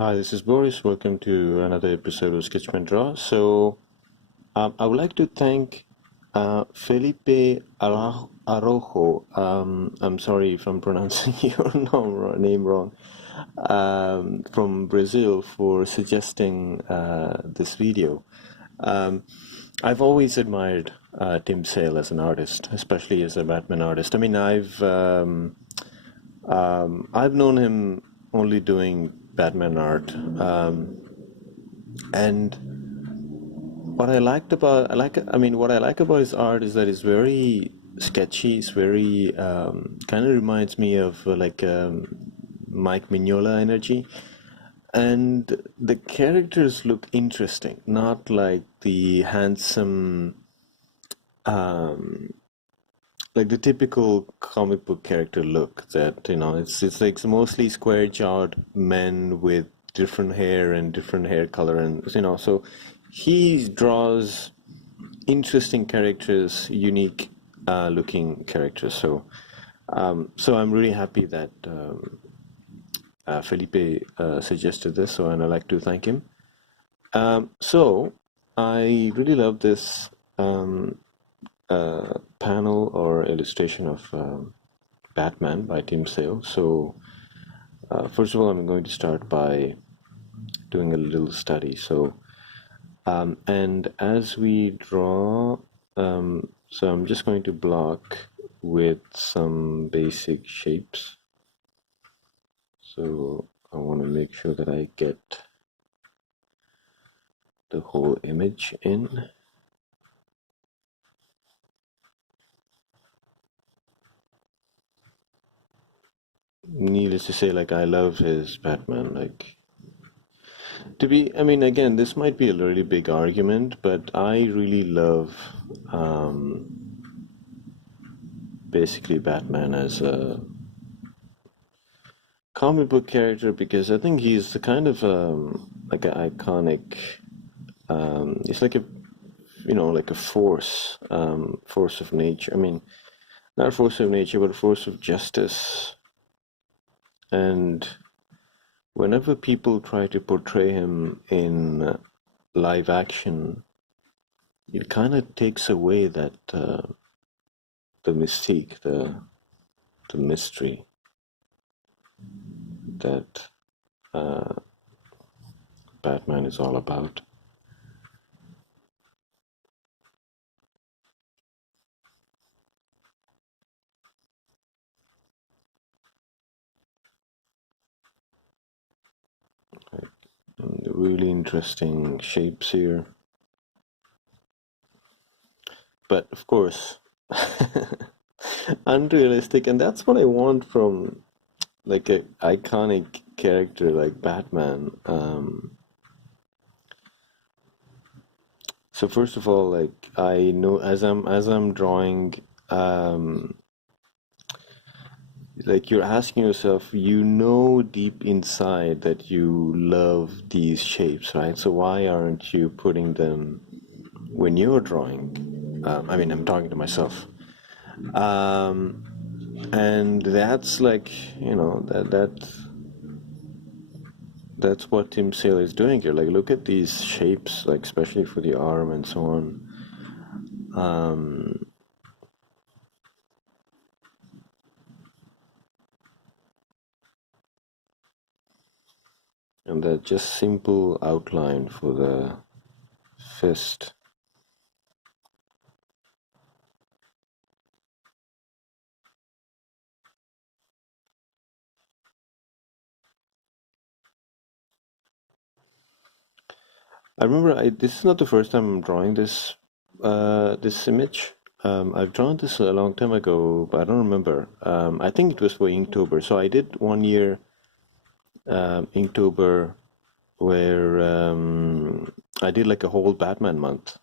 Hi, this is Boris. Welcome to another episode of Sketchman Draw. I would like to thank Felipe Arojo. I'm sorry if I'm pronouncing your name wrong. From Brazil for suggesting this video. Um, I've always admired Tim Sale as an artist, especially as a Batman artist. I mean, I've known him only doing Batman art, and what I like about his art is that it's very sketchy. It's very kind of reminds me of Mike Mignola energy, and the characters look interesting, not like the handsome, like the typical comic book character look that it's like mostly square jawed men with different hair and different hair color, and so he draws interesting characters, unique looking characters. So I'm really happy that Felipe suggested this, and I'd like to thank him. So I really love this panel or illustration of Batman by Tim Sale. So first of all, I'm going to start by doing a little study. And as we draw, so I'm just going to block with some basic shapes. So I want to make sure that I get the whole image in. Needless to say, like, I love his Batman. Like, I mean, again, this might be a really big argument, but I really love basically Batman as a comic book character because I think he's the kind of like an iconic. He's like a like a force of nature. I mean, not a force of nature, but a force of justice. And whenever people try to portray him in live action, it kind of takes away that the mystique, the mystery that Batman is all about. And really interesting shapes here. But of course, unrealistic, and that's what I want from like an iconic character like Batman. So first of all, like I know as I'm drawing, um, like you're asking yourself, deep inside that you love these shapes, right? So why aren't you putting them when you're drawing? I mean, I'm talking to myself. Um, and that's like, that's what Tim Sale is doing here. Like, look at these shapes, like especially for the arm and so on. And that just simple outline for the fist. I remember this is not the first time I'm drawing this image. I've drawn this a long time ago, but I don't remember. I think it was for Inktober. So I did 1 year Inktober where I did like a whole Batman month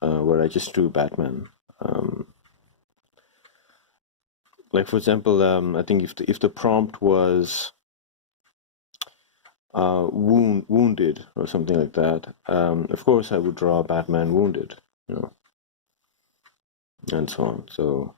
where I just drew Batman. Like for example, I think if the prompt was wounded or something like that, of course I would draw Batman wounded, and so on. So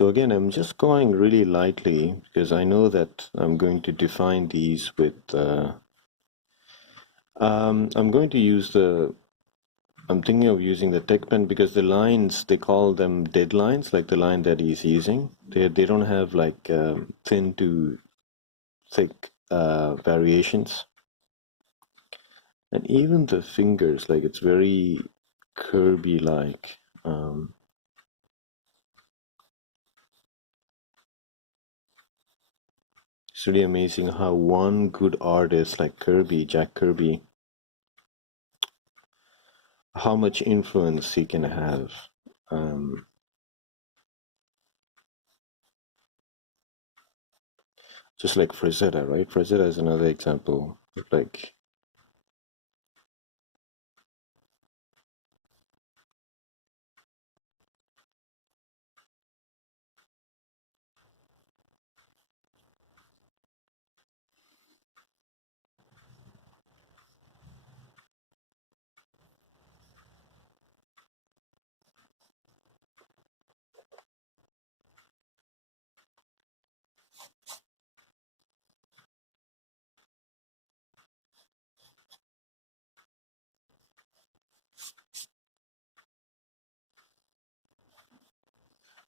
So again, I'm just going really lightly because I know that I'm going to define these with, I'm going to use I'm thinking of using the tech pen because the lines, they call them dead lines, like the line that he's using. They don't have like thin to thick variations. And even the fingers, like it's very Kirby-like. It's really amazing how one good artist like Jack Kirby, how much influence he can have. Just like Frazetta, right? Frazetta is another example. Like,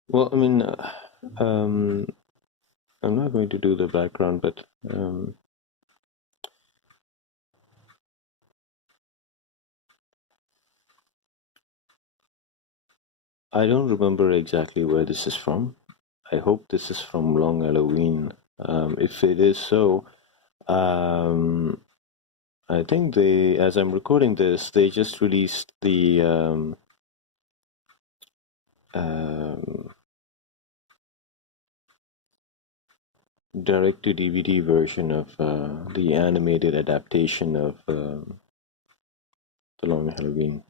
well, I mean, um, I'm not going to do the background, but I don't remember exactly where this is from. I hope this is from Long Halloween. If it is so, I think as I'm recording this, they just released the direct to DVD version of the animated adaptation of The Long Halloween.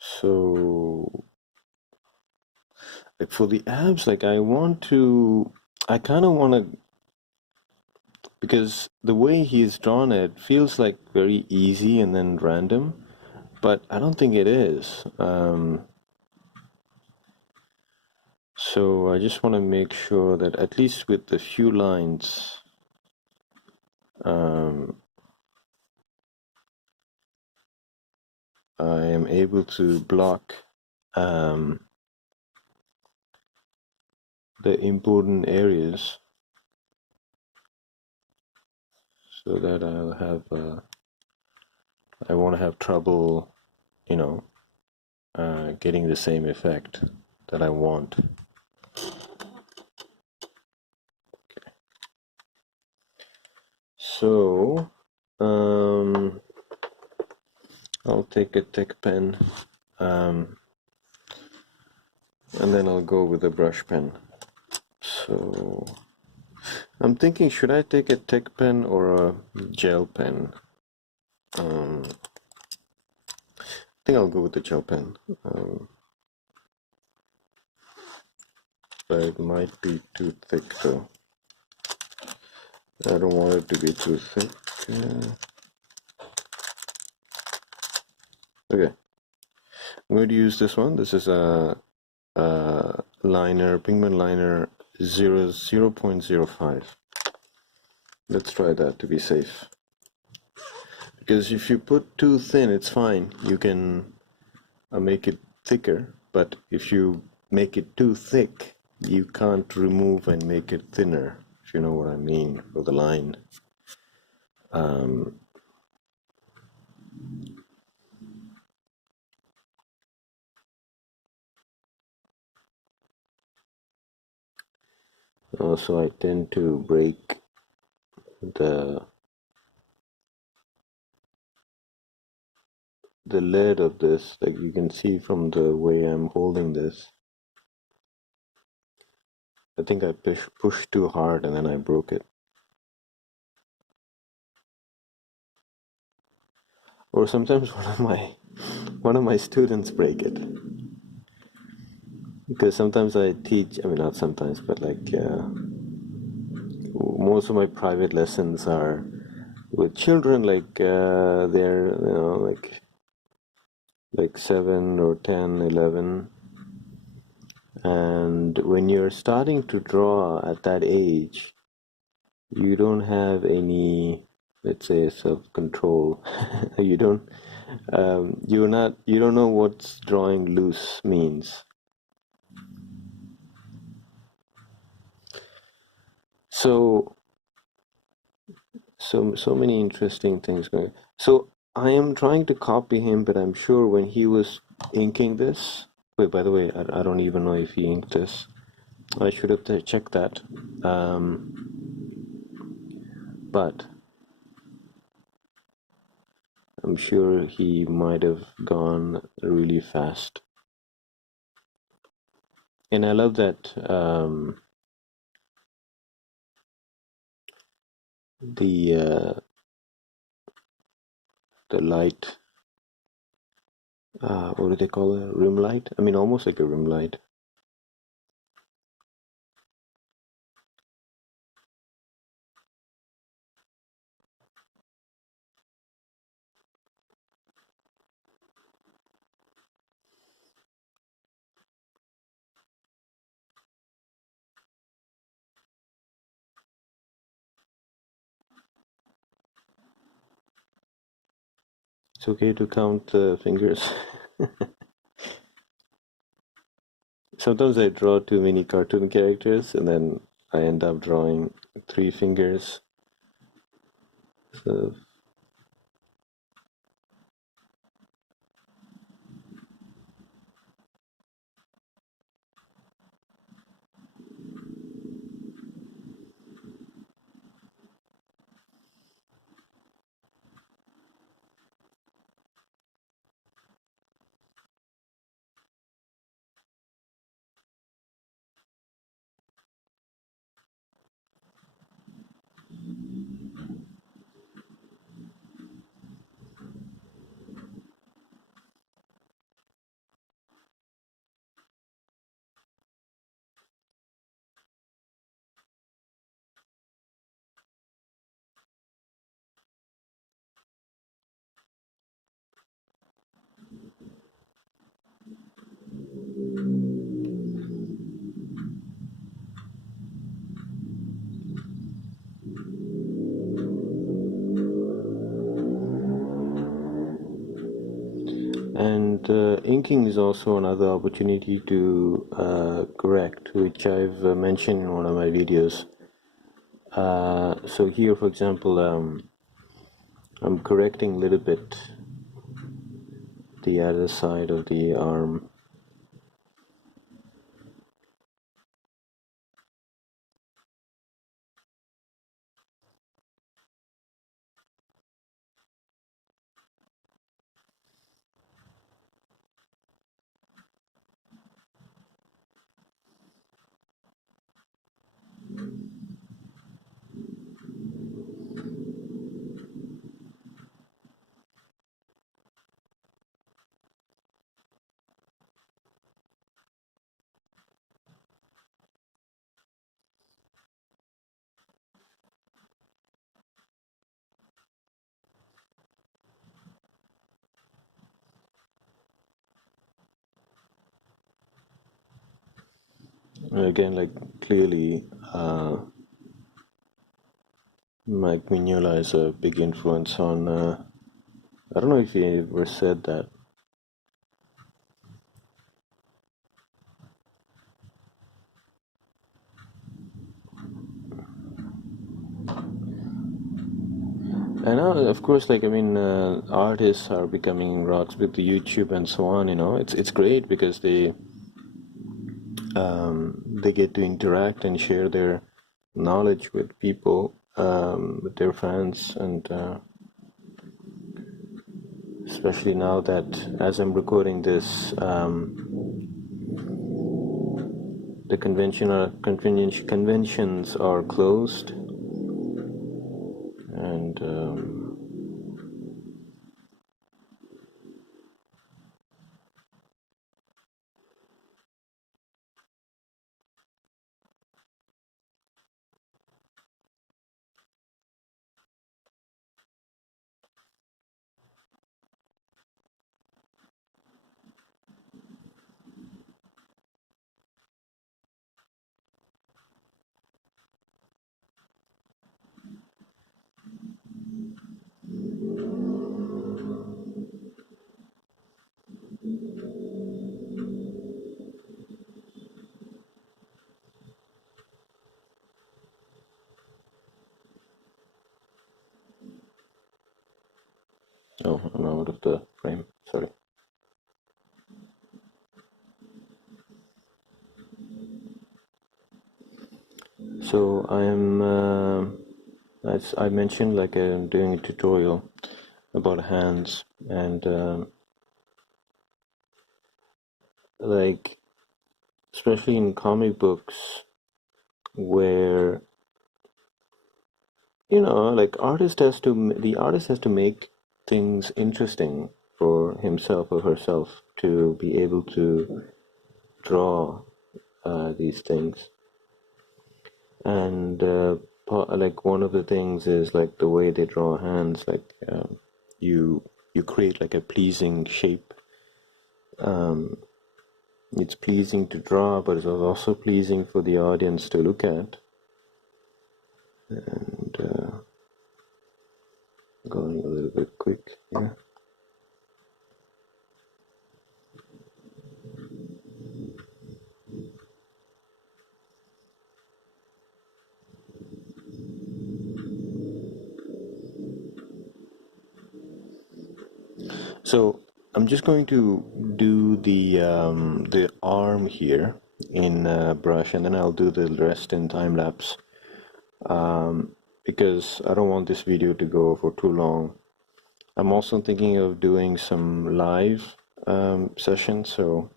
So, like for the abs, like I kind of want to, because the way he's drawn it feels like very easy and then random, but I don't think it is. So I just want to make sure that at least with the few lines, I am able to block the important areas so that I won't have trouble, you know, getting the same effect that I want. So, I'll take a tech pen, and then I'll go with a brush pen. So, I'm thinking, should I take a tech pen or a gel pen? I think I'll go with the gel pen. But it might be too thick though. I don't want it to be too thick. Okay, I'm going to use this one. This is a liner, pigment liner 0.05. Let's try that to be safe. Because if you put too thin, it's fine. You can make it thicker, but if you make it too thick, you can't remove and make it thinner, if you know what I mean, for the line. Also, I tend to break the lid of this, like you can see from the way I'm holding this. I think I pushed too hard and then I broke it. Or sometimes one of my students break it. because sometimes I teach. I mean, not sometimes, but like most of my private lessons are with children. Like they're like 7 or 10, 11. And when you're starting to draw at that age, you don't have any, let's say, self-control. You don't, you don't know what drawing loose means. So, so many interesting things going. So I am trying to copy him, but I'm sure when he was inking this. Wait, by the way, I don't even know if he inked this. I should have checked that. But I'm sure he might have gone really fast. And I love that the light, what do they call it? Rim light? I mean, almost like a rim light. It's okay to count fingers. Sometimes I draw too many cartoon characters and then I end up drawing 3 fingers. So, and inking is also another opportunity to correct, which I've mentioned in one of my videos. So here, for example, I'm correcting a little bit the other side of the arm. Again, like clearly, Mike Mignola is a big influence on. I don't know if he ever said that. And now, of course, like I mean, artists are becoming rocks with the YouTube and so on. You know, it's great because they get to interact and share their knowledge with people, with their fans, and especially now that as I'm recording this, the conventions are closed, and Oh, I'm out of the frame. Sorry. So as I mentioned, like I'm doing a tutorial about hands, and like especially in comic books, where like the artist has to make things interesting for himself or herself to be able to draw these things. And like one of the things is like the way they draw hands, like you you create like a pleasing shape. It's pleasing to draw, but it's also pleasing for the audience to look at. And going a little bit quick here. So I'm just going to do the arm here in brush, and then I'll do the rest in time lapse, because I don't want this video to go for too long. I'm also thinking of doing some live sessions, so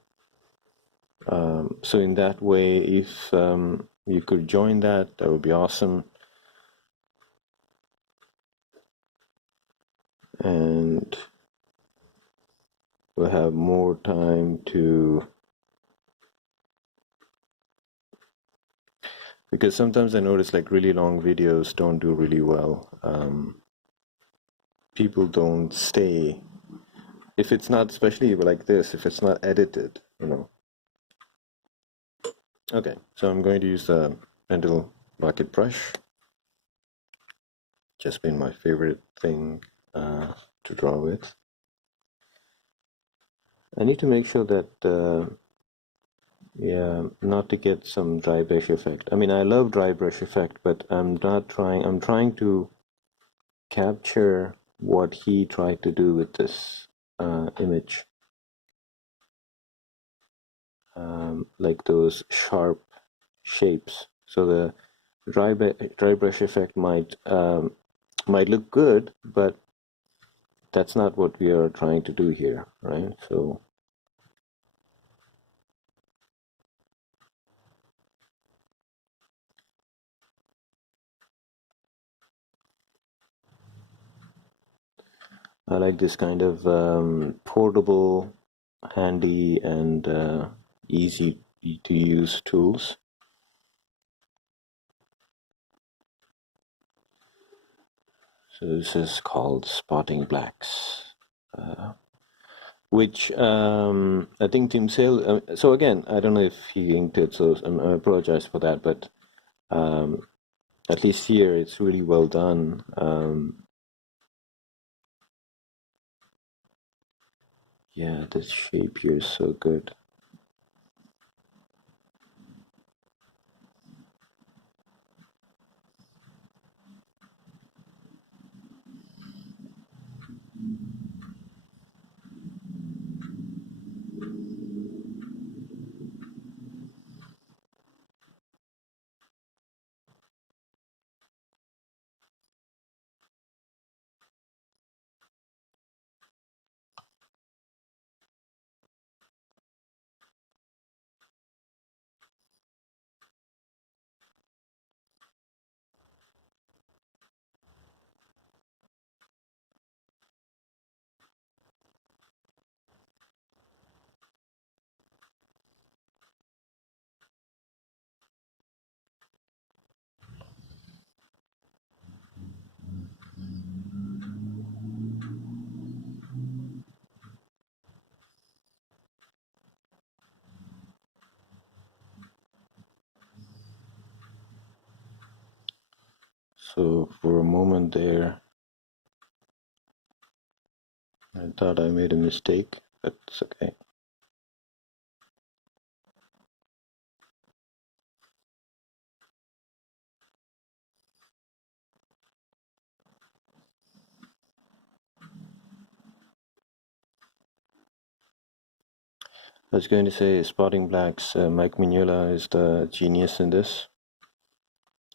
so in that way, if you could join that, that would be awesome. And we'll have more time to, because sometimes I notice like really long videos don't do really well. People don't stay if it's not, especially like this, if it's not edited. Okay, so I'm going to use the Pendle bucket brush. Just been my favorite thing to draw with. I need to make sure that yeah, not to get some dry brush effect. I mean, I love dry brush effect, but I'm trying to capture what he tried to do with this image. Like those sharp shapes. So the dry brush effect might look good, but that's not what we are trying to do here, right? So I like this kind of portable, handy, and easy to use tools. So this is called spotting blacks, which I think Tim Sale. So again, I don't know if he inked it, so I apologize for that. But at least here, it's really well done. Yeah, this shape here is so good. So for a moment there, I thought I made a mistake, but it's okay. I was going to say spotting blacks. Mike Mignola is the genius in this.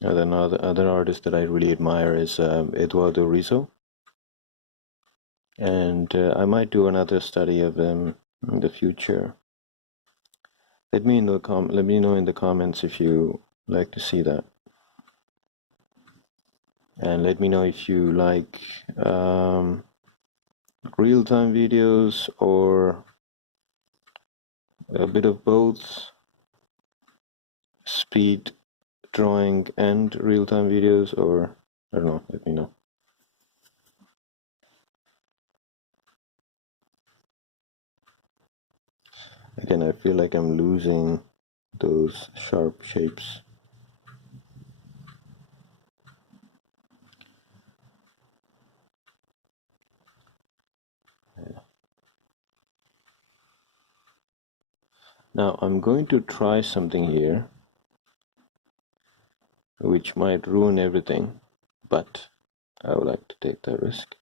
Then other artist that I really admire is Eduardo Rizzo, and I might do another study of them in the future. Let me know in the comments if you like to see that, and let me know if you like real-time videos or a bit of both, speed drawing and real-time videos, or I don't know. Let me know. Again, I feel like I'm losing those sharp shapes. Now I'm going to try something here which might ruin everything, but I would like to take the risk.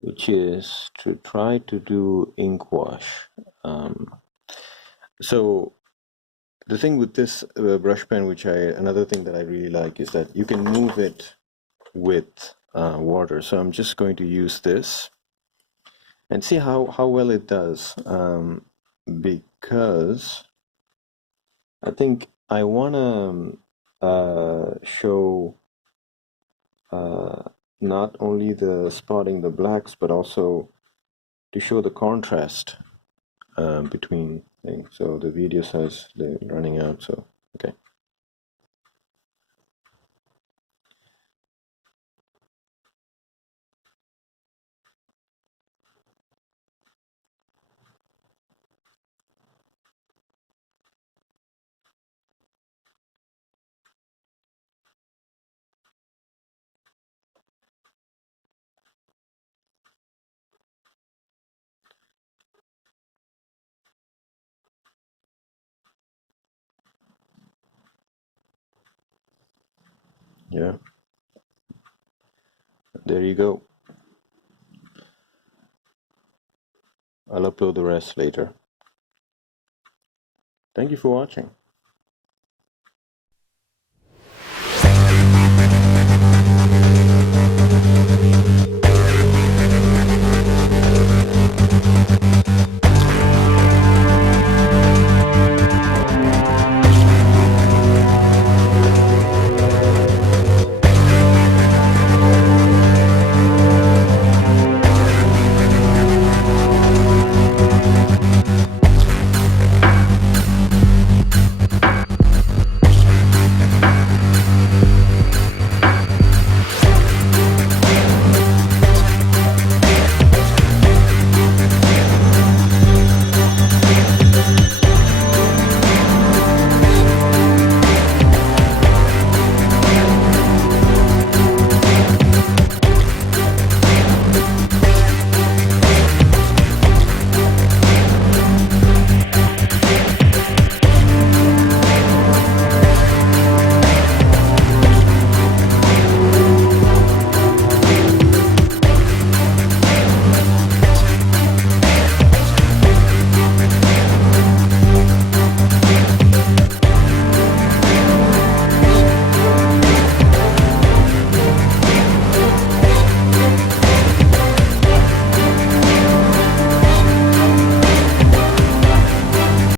Which is to try to do ink wash. So the thing with this brush pen, another thing that I really like is that you can move it with water. So I'm just going to use this and see how well it does, because I think I want to show not only the spotting the blacks, but also to show the contrast between things. So the video says they're running out, so okay. Yeah, there you go. I'll upload the rest later. Thank you for watching.